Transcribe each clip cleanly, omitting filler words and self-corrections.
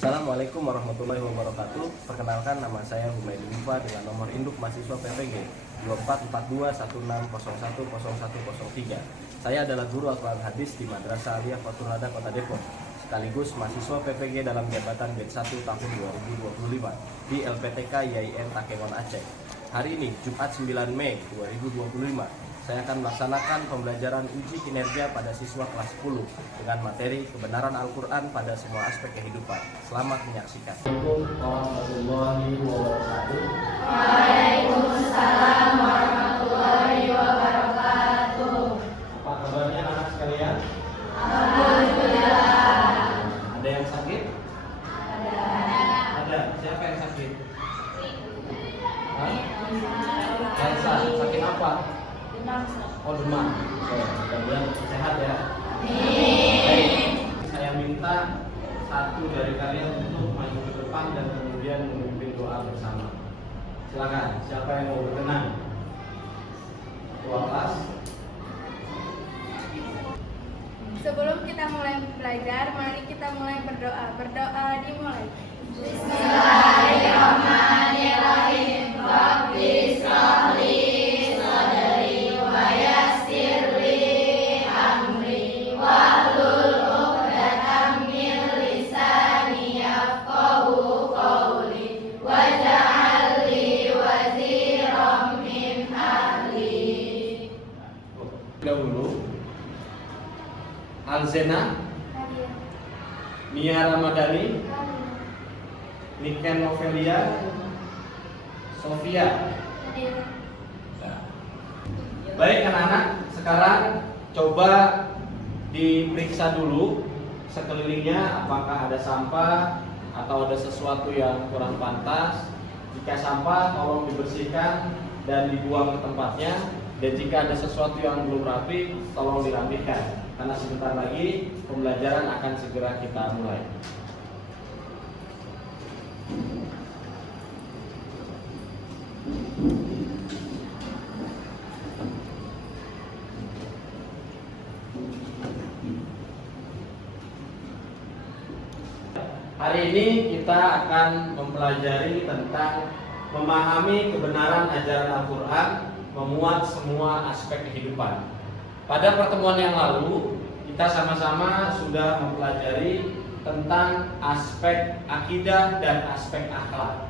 Assalamualaikum warahmatullahi wabarakatuh. Perkenalkan, nama saya Humaydi Mufa dengan nomor induk mahasiswa PPG 244216010103. Saya adalah guru Al-Quran Hadis di Madrasah Aliyah Fathul Hada Kota Depok, sekaligus mahasiswa PPG dalam jabatan Batch 1 tahun 2025 di LPTK YIN Takengon Aceh. Hari ini, Jumat 9 Mei 2025, saya akan melaksanakan pembelajaran uji kinerja pada siswa kelas 10 dengan materi kebenaran Al-Quran pada semua aspek kehidupan. Selamat menyaksikan. Assalamualaikum warahmatullahi wabarakatuh. Waalaikumsalam warahmatullahi wabarakatuh. Apa kabarnya anak sekalian? Alhamdulillah. Ada yang sakit? Ada. Ada. Siapa yang sakit? Elsa. Sakit apa? Oh, demam. Mudah-mudahan sehat ya. Baik. Saya minta satu dari kalian untuk maju ke depan dan kemudian memimpin doa bersama. Silakan. Siapa yang mau berkenan? Ketua kelas. Sebelum kita mulai belajar, mari kita mulai berdoa. Berdoa dimulai. Bismillahirrahmanirrahim. Rabbi shrah li sadri wa yassir li amri wahlul 'uqdatam min lisani yafqahu qawli waj'al li waziran min ahli. Dahulu Alzena, Mia Ramadhani, Niken Novelia, Sofia. Baik anak-anak, sekarang coba diperiksa dulu sekelilingnya apakah ada sampah atau ada sesuatu yang kurang pantas. Jika sampah tolong dibersihkan dan dibuang ke tempatnya, dan jika ada sesuatu yang belum rapi tolong dirapikan, karena sebentar lagi pembelajaran akan segera kita mulai. Hari ini kita akan mempelajari tentang memahami kebenaran ajaran Al-Quran, memuat semua aspek kehidupan. Pada pertemuan yang lalu, kita sama-sama sudah mempelajari tentang aspek akidah dan aspek akhlak.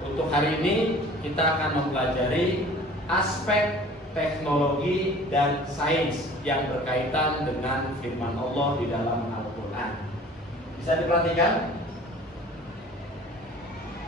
Untuk hari ini, kita akan mempelajari aspek teknologi dan sains yang berkaitan dengan firman Allah di dalam Al-Quran. Bisa diperhatikan?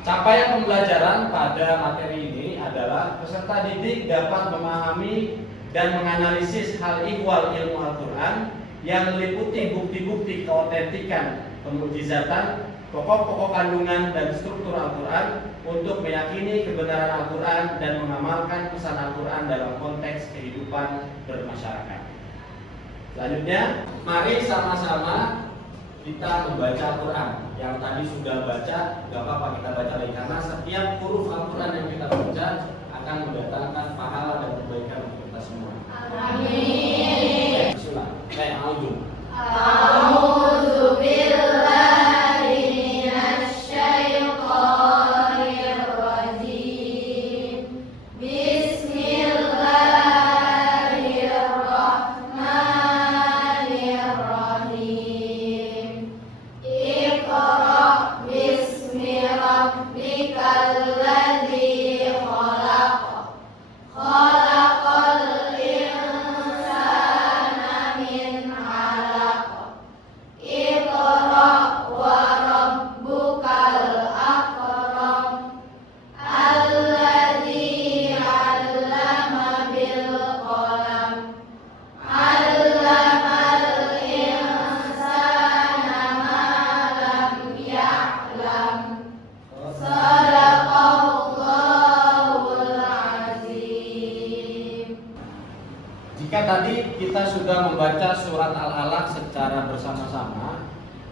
Capaian pembelajaran pada materi ini adalah peserta didik dapat memahami dan menganalisis hal ihwal ilmu Al-Quran yang meliputi bukti-bukti keautentikan, pemujizatan, pokok-pokok kandungan dan struktur Al-Quran untuk meyakini kebenaran Al-Quran dan mengamalkan pesan Al-Quran dalam konteks kehidupan bermasyarakat. Selanjutnya, mari sama-sama kita membaca Al-Quran. Yang tadi sudah baca, gak apa-apa kita baca lagi, karena setiap huruf Al-Quran yang kita baca akan mendatangkan pahala dan kebaikan untuk kita semua. Amin. Bismillah. A'udzu. A'udzu billahi minasy syaithanir rajim. Bismillahirrahmanirrahim. Iqra bismi rabbikal ladzi khalaq. Khalaqal insana min 'alaq. Iqra wa rabbukal akram. Alladzi 'allama bil qalam. 'Allamal insana ma lam ya'lam. Shadaqallahul azim. Jika tadi kita sudah membaca surat Al-Alaq secara bersama-sama,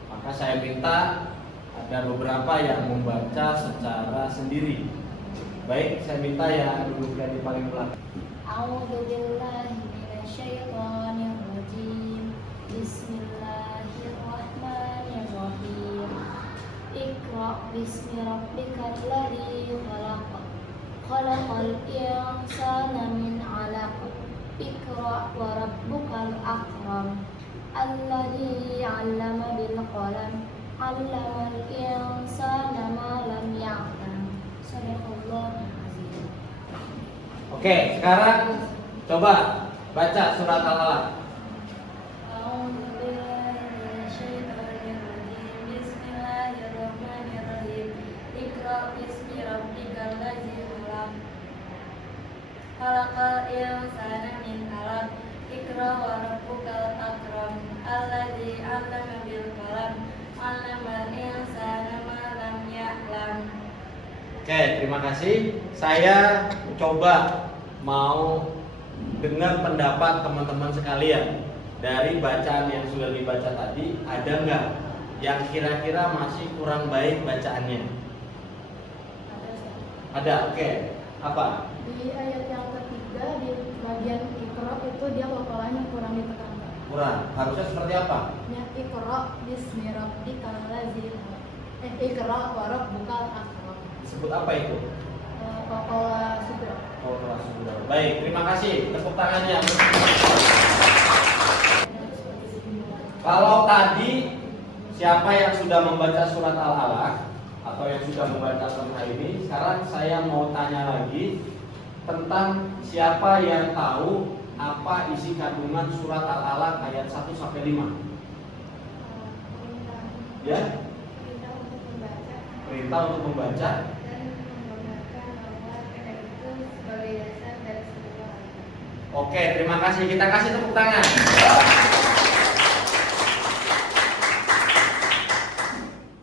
maka saya minta ada beberapa yang membaca secara sendiri. Baik, saya minta yang duduknya di paling belakang. A'udzu billahi minasy syaithanir rajim. Bismillahirrahmanirrahim. bismi rabbikal ladzi khalaq. Khalaqal insana min 'alaq. Iqra wa rabbukal akram. Alladzi 'allama bil qalam. 'Allamal insana ma lam ya'lam. Shadaqallahul azim. Oke, sekarang coba baca surat Al-Alaq. A'udzu billahi minasyaitonir rajim. Bismillahirrahmanirrahim. Iqra bismi rabbikal ladzi khalaq. Khalaqal insana min 'alaq. Iqra wa rabbukal akram. Alladzi 'allama bil qalam. 'Allamal insana ma lam ya'lam. Oke, terima kasih. Saya coba mau dengar pendapat teman-teman sekalian dari bacaan yang sudah dibaca tadi. Ada nggak yang kira-kira masih kurang baik bacaannya? Ada, oke. Apa? Di ayat yang ketiga di bagian Iqra itu dia hafalannya kurang ditekankan. Kurang. Harusnya seperti apa? Ya, Iqra bismi rabbikal ladzi khalaq. Iqra wa rabbukal akram. Disebut apa itu? Pokoknya sudah. Oh, kelas sudah. Baik, terima kasih. Tepuk tangannya. Kalau tadi siapa yang sudah membaca surat Al-Alaq atau yang sudah membaca surat hari ini, sekarang saya mau tanya lagi tentang siapa yang tahu apa isi kandungan surat Al-Alaq ayat 1 sampai 5. Ya? Perintah untuk membaca. Oke, terima kasih. Kita kasih tepuk tangan.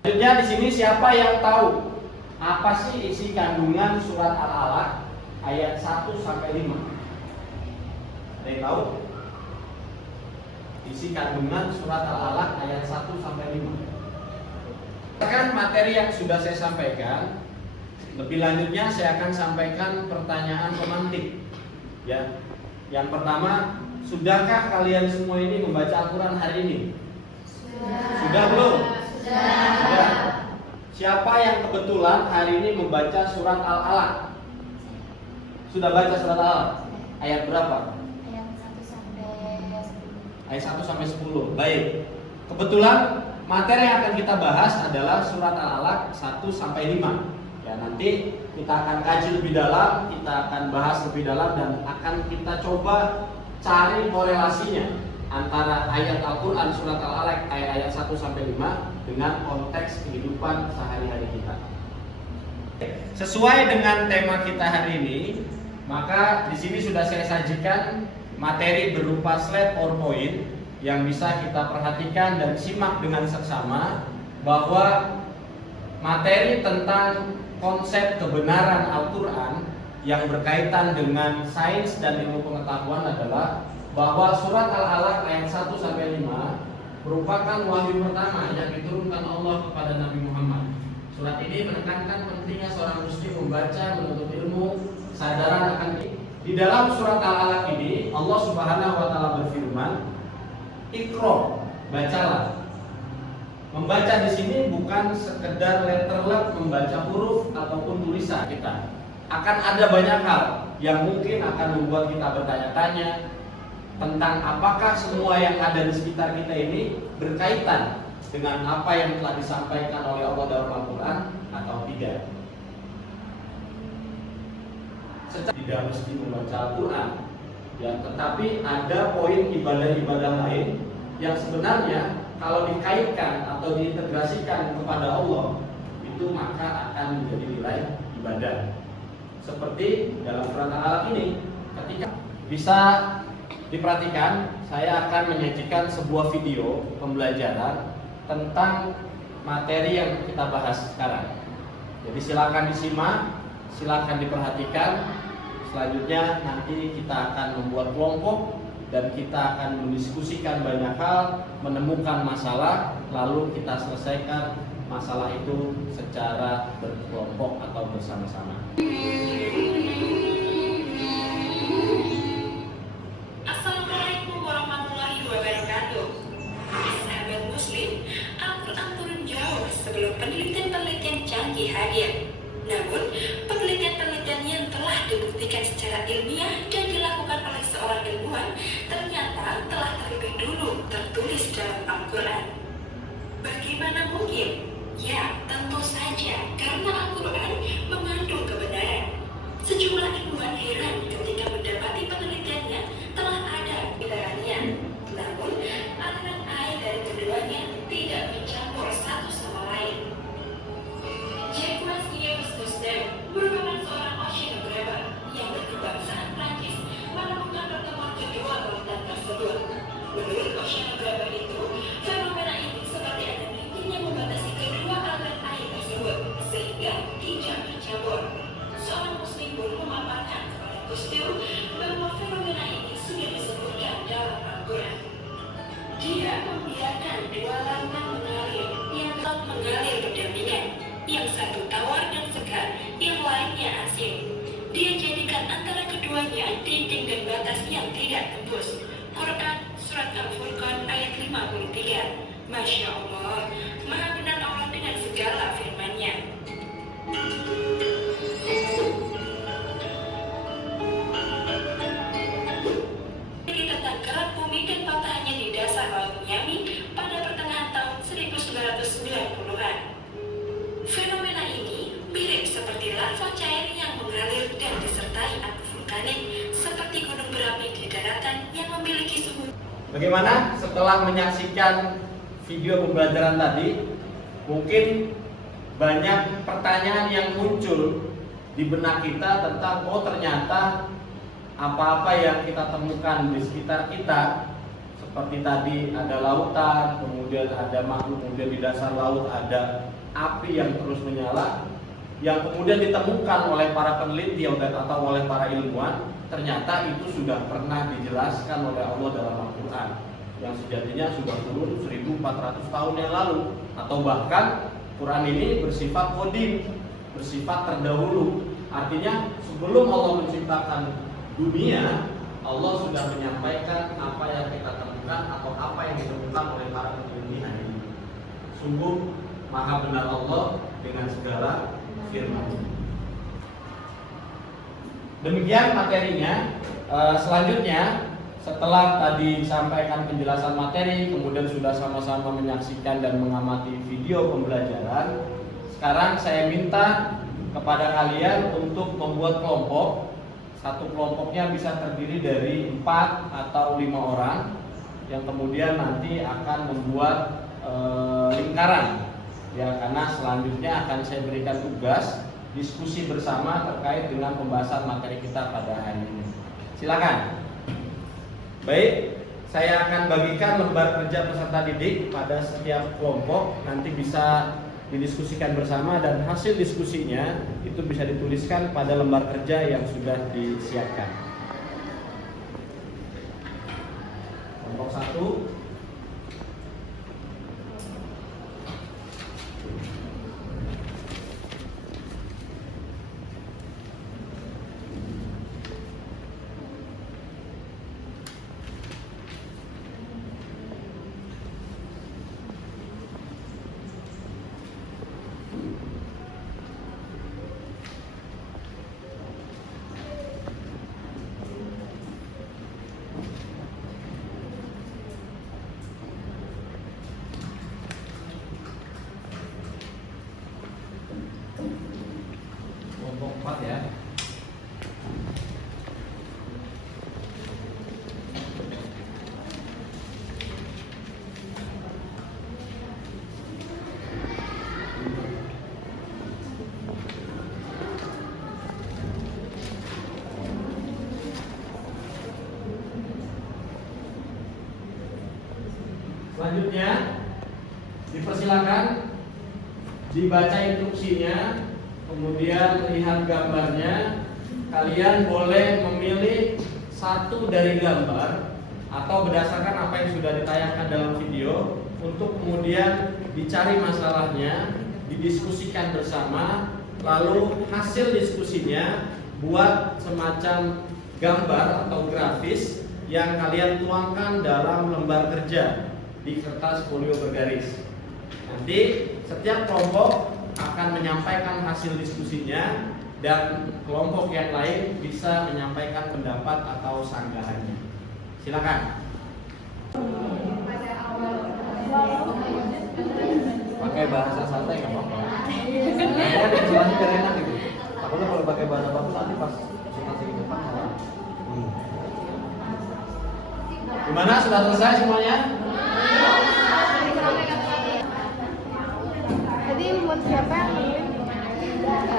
Selanjutnya di sini siapa yang tahu apa sih isi kandungan surat Al-Alaq ayat 1 sampai 5? Ada yang tahu? Isi kandungan surat Al-Alaq ayat 1 sampai 5. Kan materi yang sudah saya sampaikan. Lebih lanjutnya saya akan sampaikan pertanyaan pemantik. Ya. Yang pertama, sudahkah kalian semua ini membaca Al-Quran hari ini? Sudah belum? Sudah. Siapa yang kebetulan hari ini membaca surat Al-Alaq? Sudah baca surat Al-Alaq? Ayat berapa? Ayat 1 sampai 10. Ayat 1 sampai 10. Baik. Kebetulan materi yang akan kita bahas adalah surat Al-Alaq 1 sampai 5. Ya, nanti kita akan kaji lebih dalam, kita akan bahas lebih dalam dan akan kita coba cari korelasinya antara ayat Al-Quran surat Al-Alaq ayat 1 sampai 5 dengan konteks kehidupan sehari-hari kita. Sesuai dengan tema kita hari ini, maka di sini sudah saya sajikan materi berupa slide PowerPoint yang bisa kita perhatikan dan simak dengan seksama bahwa materi tentang konsep kebenaran Al-Quran yang berkaitan dengan sains dan ilmu pengetahuan adalah bahwa surat Al-Alaq ayat 1 sampai 5 merupakan wahyu pertama yang diturunkan Allah kepada Nabi Muhammad. Surat ini menekankan pentingnya seorang muslim membaca, menuntut ilmu, kesadaran akan di dalam surat Al-Alaq ini Allah Subhanahu wa taala berfirman, "Iqra", bacalah. Membaca di sini bukan sekedar letterlet membaca huruf ataupun tulisan kita. Akan ada banyak hal yang mungkin akan membuat kita bertanya-tanya tentang apakah semua yang ada di sekitar kita ini berkaitan dengan apa yang telah disampaikan oleh Allah dalam Al-Quran atau tidak. Tidak mesti membaca Al-Quran, ya, tetapi ada poin ibadah-ibadah lain yang sebenarnya kalau dikaitkan atau diintegrasikan kepada Allah itu maka akan menjadi nilai ibadah. Seperti dalam surat Al-Alaq ini, ketika bisa diperhatikan, saya akan menyajikan sebuah video pembelajaran tentang materi yang kita bahas sekarang. Jadi silakan disimak, silakan diperhatikan. Selanjutnya nanti kita akan membuat kelompok dan kita akan mendiskusikan banyak hal, menemukan masalah, lalu kita selesaikan masalah itu secara berkelompok atau bersama-sama. Assalamualaikum warahmatullahi wabarakatuh. Sahabat muslim, Al-Quran turun jauh sebelum penelitian-penelitian lagi hadir. Namun, penelitian-penelitian yang telah dibuktikan secara ilmiah dan dilakukan oleh seorang ilmuwan ternyata telah terlebih dulu tertulis dalam Al-Quran. Bagaimana mungkin? Ya, tentu saja karena Al-Quran mengandung kebenaran. Sejumlah ilmuwan heran ketika mendapati penelitiannya telah ada kebenarannya. Namun, aliran air dari keduanya tidak mencampur satu sama lain. Jacques Yves Cousteau merupakan seorang oceanographer yang berkebangsaan Prancis menemukan pertemuan kedua lautan tersebut. Menurut oceanographer itu, fenomena ini seperti ada pintu yang membatasi kedua aliran air tersebut sehingga tidak bercampur. Seorang muslim pun memaparkan kepada Cousteau bahwa fenomena ini sudah disebutkan dalam Al-Quran. Dia membiarkan dua lautan mengalir yang telah mengalir berdampingan. Yang satu tawar dan segar, yang lainnya asin. Dia jadikan antara keduanya dinding dan batas yang tidak tembus. Quran Surat Al-Furqan ayat 53. Masya Allah, Maha benar Allah dengan segala firman-Nya. Tentang gerak bumi dan patahannya di dasar Laut Miami pada pertengahan tahun 1990-an. Fenomena ini mirip seperti lava cair yang mengalir dan disertai abu vulkanik seperti gunung berapi di daratan yang memiliki suhu. Bagaimana setelah menyaksikan video pembelajaran tadi? Mungkin banyak pertanyaan yang muncul di benak kita tentang ternyata apa-apa yang kita temukan di sekitar kita, seperti tadi ada lautan, kemudian ada makhluk, kemudian di dasar laut ada api yang terus menyala, yang kemudian ditemukan oleh para peneliti atau oleh para ilmuwan, ternyata itu sudah pernah dijelaskan oleh Allah dalam Al-Quran yang sejatinya sudah turun 1400 tahun yang lalu, atau bahkan Quran ini bersifat kodim, bersifat terdahulu. Artinya sebelum Allah menciptakan dunia, Allah sudah menyampaikan apa yang kita temukan atau apa yang ditemukan oleh para peneliti hari ini. Sungguh Maha benar Allah dengan segala firman. Demikian materinya. Selanjutnya, setelah tadi disampaikan penjelasan materi, kemudian sudah sama-sama menyaksikan dan mengamati video pembelajaran, sekarang saya minta kepada kalian untuk membuat kelompok. Satu kelompoknya bisa terdiri dari 4 atau 5 orang, yang kemudian nanti akan membuat lingkaran. Ya, karena selanjutnya akan saya berikan tugas diskusi bersama terkait dengan pembahasan materi kita pada hari ini. Silakan. Baik, saya akan bagikan lembar kerja peserta didik pada setiap kelompok. Nanti bisa didiskusikan bersama dan hasil diskusinya itu bisa dituliskan pada lembar kerja yang sudah disiapkan. Kelompok 1. Kelompok 4 ya. Selanjutnya dipersilakan dibaca instruksinya, kemudian lihat gambarnya. Kalian boleh memilih satu dari gambar atau berdasarkan apa yang sudah ditayangkan dalam video untuk kemudian dicari masalahnya, didiskusikan bersama, lalu hasil diskusinya buat semacam gambar atau grafis yang kalian tuangkan dalam lembar kerja di kertas folio bergaris. Nanti setiap kelompok akan akan menyampaikan hasil diskusinya dan kelompok yang lain bisa menyampaikan pendapat atau sanggahannya. Silakan. Pakai bahasa santai nggak apa-apa. Kan informasi biar enak gitu. Takutnya kalau pakai bahasa baku nanti pas presentasi di depan salah. Gimana? Sudah selesai semuanya? Jadi menurut siapa yang pilih?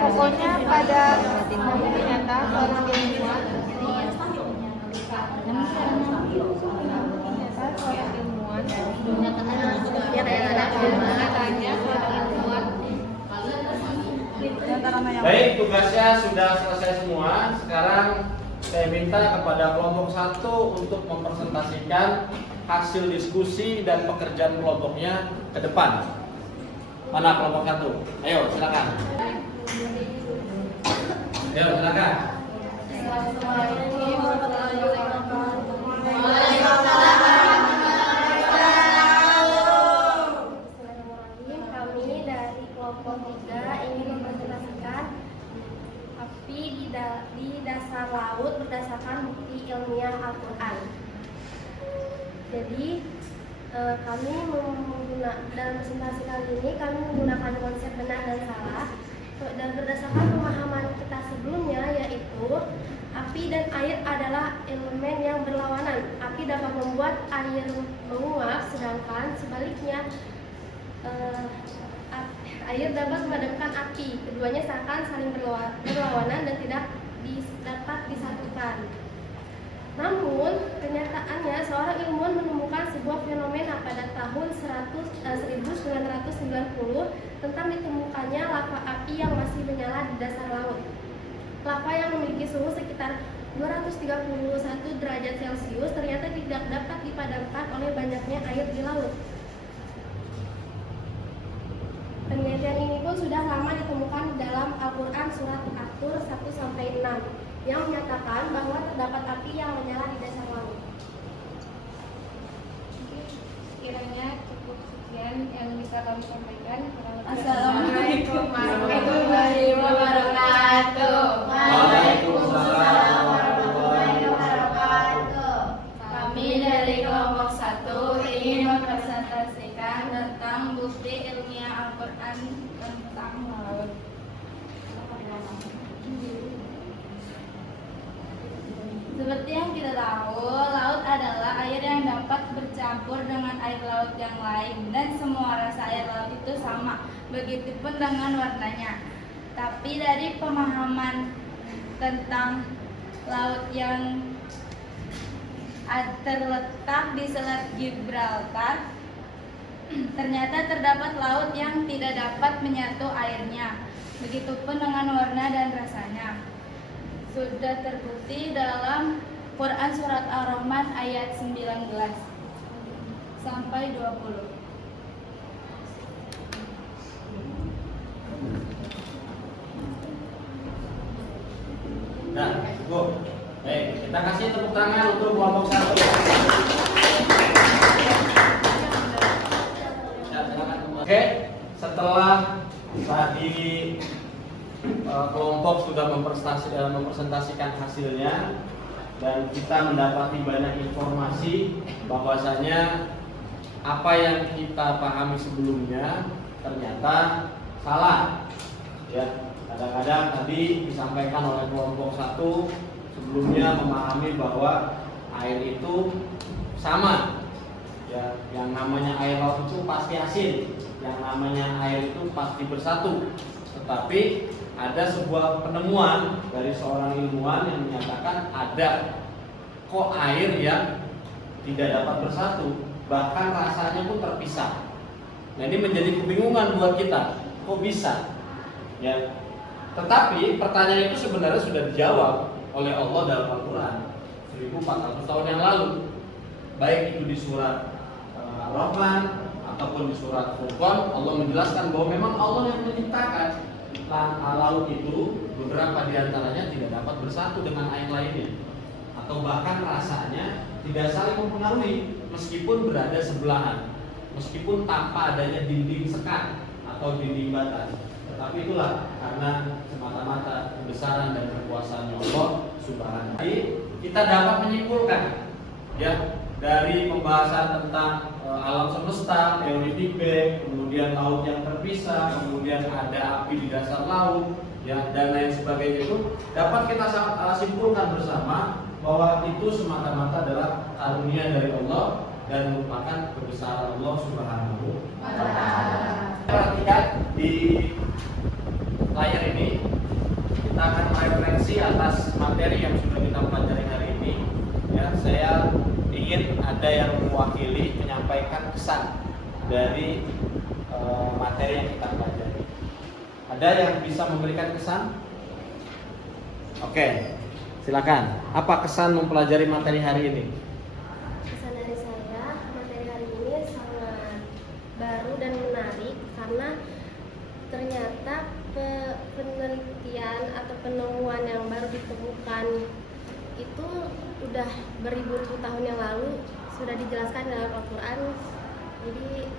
Pokoknya pada ternyata seorang ilmuwan Baik, tugasnya sudah selesai semua. Sekarang saya minta kepada kelompok 1 untuk mempresentasikan hasil diskusi dan pekerjaan kelompoknya ke depan. Mana kelompok 1? Ayo, silakan. Ayo, silakan. Kami dari kelompok 3 ingin mempresentasikan api di dasar laut berdasarkan bukti ilmiah Al-Quran. Jadi kami dalam presentasi kali ini kami menggunakan konsep benar dan salah, dan berdasarkan pemahaman kita sebelumnya, yaitu api dan air adalah elemen yang berlawanan. Api dapat membuat air menguap, sedangkan sebaliknya air dapat memadamkan api. Keduanya seakan saling berlawanan dan tidak dapat disatukan. Namun, kenyataannya seorang ilmuwan menemukan sebuah fenomena pada tahun 1990 tentang ditemukannya lava api yang masih menyala di dasar laut. Lava yang memiliki suhu sekitar 231 derajat Celcius ternyata tidak dapat dipadamkan oleh banyaknya air di laut. Penelitian ini pun sudah lama ditemukan dalam Al-Quran surat At-Tur 1-6 yang menyatakan bahwa terdapat api yang menyala di dasar laut. kiranya cukup sekian yang bisa kami sampaikan. Assalamualaikum warahmatullahi wabarakatuh. Waalaikumsalam warahmatullahi wabarakatuh. Kami dari kelompok 1 ingin mempresentasikan tentang bukti ilmiah Al-Quran tentang laut. Seperti yang kita tahu, laut adalah air yang dapat bercampur dengan air laut yang lain, dan semua rasa air laut itu sama, begitupun dengan warnanya. Tapi dari pemahaman tentang laut yang terletak di Selat Gibraltar, ternyata terdapat laut yang tidak dapat menyatu airnya, begitupun dengan warna dan rasanya. Sudah terbukti dalam Quran surat Ar-Rahman ayat 19 sampai 20. Nah, cukup. Baik, kita kasih tepuk tangan untuk kelompok 1. Oke, setelah tadi kelompok sudah mempresentasikan hasilnya dan kita mendapati banyak informasi bahwasanya apa yang kita pahami sebelumnya ternyata salah. Ya, kadang-kadang tadi disampaikan oleh kelompok 1 sebelumnya memahami bahwa air itu sama. Ya, yang namanya air laut itu pasti asin, yang namanya air itu pasti bersatu. Tetapi ada sebuah penemuan dari seorang ilmuwan yang menyatakan ada kok air yang tidak dapat bersatu, bahkan rasanya pun terpisah. Nah, ini menjadi kebingungan buat kita, kok bisa? Ya, tetapi pertanyaan itu sebenarnya sudah dijawab oleh Allah dalam Al-Quran 1400 tahun yang lalu, baik itu di surat Ar-Rahman ataupun di surat Furqan. Allah menjelaskan bahwa memang Allah yang menciptakan laut itu, beberapa diantaranya tidak dapat bersatu dengan air lainnya, atau bahkan rasanya tidak saling mempengaruhi meskipun berada sebelahan, meskipun tanpa adanya dinding sekat atau dinding batas. Tetapi itulah karena semata-mata kebesaran dan kekuasaan Allah Subhanahu. Jadi kita dapat menyimpulkan ya dari pembahasan tentang alam semesta, teori Big Bang, kemudian laut yang terpisah, kemudian ada api di dasar laut, ya dan lain sebagainya, itu dapat kita simpulkan bersama bahwa itu semata-mata adalah karunia dari Allah dan merupakan kebesaran Allah Subhanahu wa Ta'ala. Perhatikan di layar ini, kita akan mereferensi atas materi yang sudah kita pelajari hari ini. Ya, saya ingin ada yang mewakili menyampaikan kesan dari materi yang kita pelajari. Ada yang bisa memberikan kesan? Oke, silakan. Apa kesan mempelajari materi hari ini? Kesan dari saya, materi hari ini sangat baru dan menarik karena ternyata penelitian atau penemuan yang baru ditemukan itu udah beribu-ribu tahun yang lalu sudah dijelaskan dalam Al-Quran. Jadi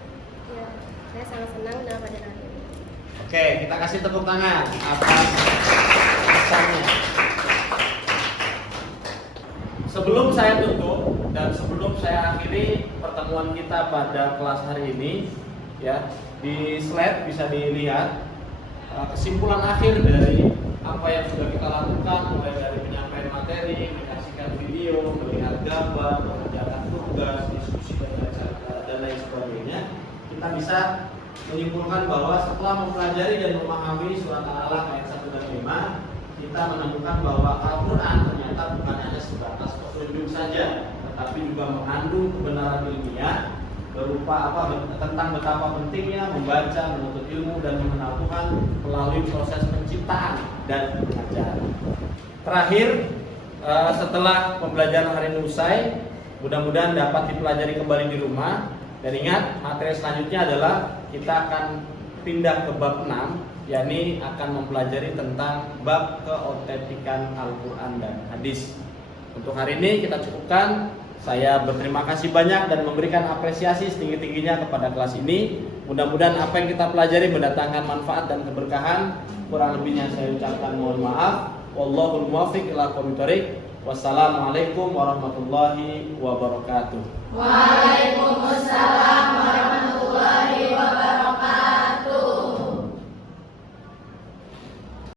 ya saya sangat senang dengan pelajaran ini. Oke, kita kasih tepuk tangan atas kesannya. Sebelum saya tutup dan sebelum saya akhiri pertemuan kita pada kelas hari ini, ya di slide bisa dilihat kesimpulan akhir dari apa yang sudah kita lakukan, mulai dari penyampaian materi, menyaksikan video, melihat gambar, mengerjakan tugas, diskusi dan lain sebagainya. Kita bisa menyimpulkan bahwa setelah mempelajari dan memahami surat Al-Alaq ayat 1 dan 5, kita menemukan bahwa Al-Quran ternyata bukan hanya sebatas petunjuk saja, tetapi juga mengandung kebenaran ilmiah berupa tentang betapa pentingnya membaca, menuntut ilmu dan mengenal Tuhan melalui proses penciptaan dan pengajaran. Terakhir, setelah pembelajaran hari ini usai, mudah-mudahan dapat dipelajari kembali di rumah. Dan ingat, materi selanjutnya adalah kita akan pindah ke bab 6, yakni akan mempelajari tentang bab keotentikan Al-Quran dan hadis. Untuk hari ini kita cukupkan. Saya berterima kasih banyak dan memberikan apresiasi setinggi-tingginya kepada kelas ini. Mudah-mudahan apa yang kita pelajari mendatangkan manfaat dan keberkahan. Kurang lebihnya saya ucapkan mohon maaf. Wallahul muwaffiq ila aqwamit thoriq. Wassalamualaikum warahmatullahi wabarakatuh. Waalaikumsalam